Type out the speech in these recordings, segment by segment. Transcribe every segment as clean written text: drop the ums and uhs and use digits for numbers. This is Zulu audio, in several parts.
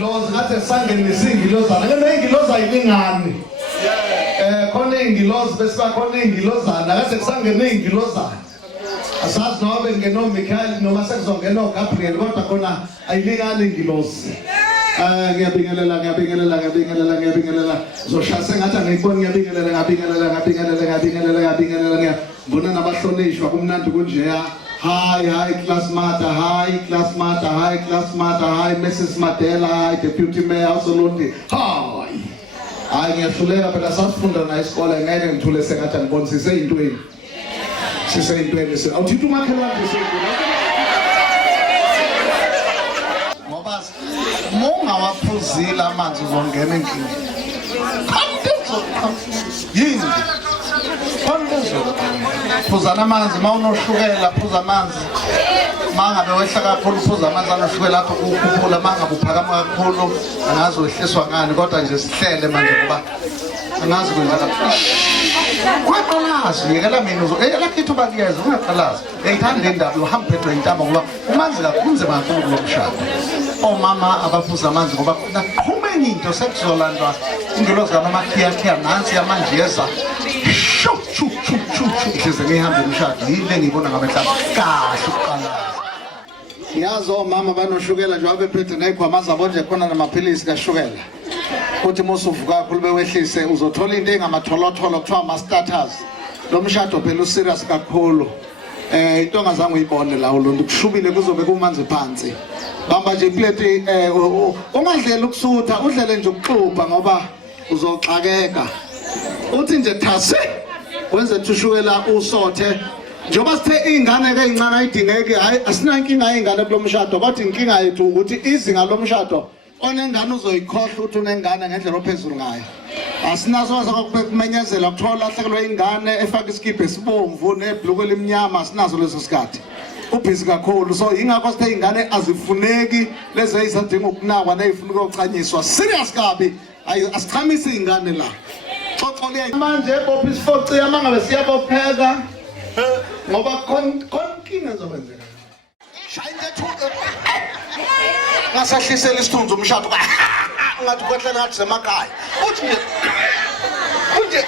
ingilosi ngathi sangenisa ingilozana ke ingilozi ayilingani khona ingilozi bese bakhona ingilozana kade kusangena ingilozana asazi nobe ngeno Michael noma sekuzongena uGabriel kodwa khona ayilingani ingilozi ngiyabingelela zoshaya ngathi angiyiboni ngiyabingelela ngibona nabahlonishwa kumnandi kunjeya hi class mother hi Mrs Madela hi deputy mayor uSolundi hi ngiyahluleka phela sasifunda na isikole ngeke ngithule sengathi angiboni siseyintweni awuthi umakhelwane ngoba mongawaphuzile amanzi uzongena endlini yini phuzana amanzi mawunoshukela phuza amanzi mangabe wehla kakhulu phuza amanzi anoshukela lapho ukukhuphula mangabe uphakama kakhulu angazi wehliswa ngani kodwa nje sihlele manje ngoba angazi kwenza kwaqalazi yekela mina lakhethu bakuyeza ungaqalazi ngiyithanda le ndaba uhamba phezulu intamba ngoba umanzi kakhulu kakhulu kulomshado omama abaphuza amanzi ngoba naqhumeni into sekuzolandwa ingilozi kaMamakhiya nansi yamanje yeza size ngihambe umshado yile ngibona ngamehla kahle ukuqala ngiyazi omama banoshukela nje abephethe nekhwama zabo nje khona namaphilisi kashukela uthi mosuvuka kakhulu bewehlise uzothola into engamatholotolo kuthiwa ama-starters lo mshado phela userious kakhulu into ongazange uyibone la uluntu kushubile kuzobe kumanzi phansi bamba nje iplate ungadlela ukusutha udlele nje ukuxubha ngoba uzoxakeka uthi nje thase wenze thushukela usothe njoba sithe ingane ke incane ayidingeke hayi asinankinga ingane kulomshado kodwa inkinga yethu ukuthi izinga lomshado onengane uzoyikhohla uthi unengane ngendlela ophezulu ngayo asinazo zokumenyezela kuthola lahlekelwe ingane efaka isikibhe esibomvu nebhlukwe elimnyama asinazo leso sikhathi ubhizi kakhulu so ingakho sithe ingane azifuneki lezi ezisadinga ukunakwa nezifuna ukuchanyiswa serious kabi asichamisi ingane la xoxole manje ebopha isifoci amangabe siyabopheka ngoba konkinga zokwenzeka shayinde thuke ngasahlisela isithunzi umshado ngathi kwehlela ngathi semakhaya uthi nje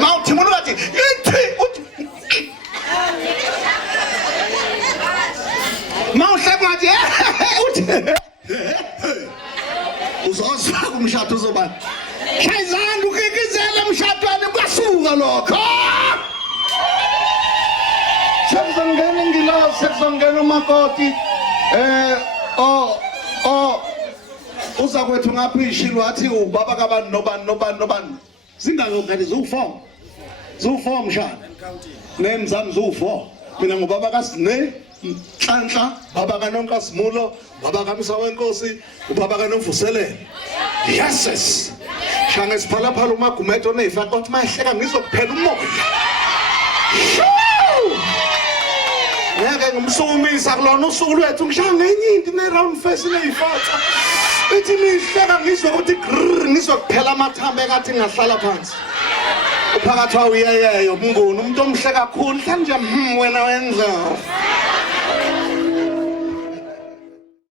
mawuthi umuntu bathi yithi uthi mawuhleka ngathi uthi uzozwa umshado uzobani shayizana ukikizela umshadweni kwasuka lokho sekuzongena ingilosi sekuzongena umakoti uza kwethu ngaphishilo wathi ubaba kabani nobani zingaki ngane zu4 mshana nemzami zu4 mina ngubaba kaSine Nhlanhla baba kaNonkasimulo baba kaMsa wenkosi ubaba kaNomvuselelo yes shanga siphalaphala umagumedo nefa kodwa mayehleka ngizokuphela umoya ngeke ngimsumisa kulona usuku lwethu ngishaya ngenye into ne-round face neyifatha ithi mihleka ngizwe ukuthi ngizokuphela amathambo ekathi ngahlala phansi uphakathi wawo uyeyeyo mnguni umuntu omhle kakhulu mhlanje wena wenza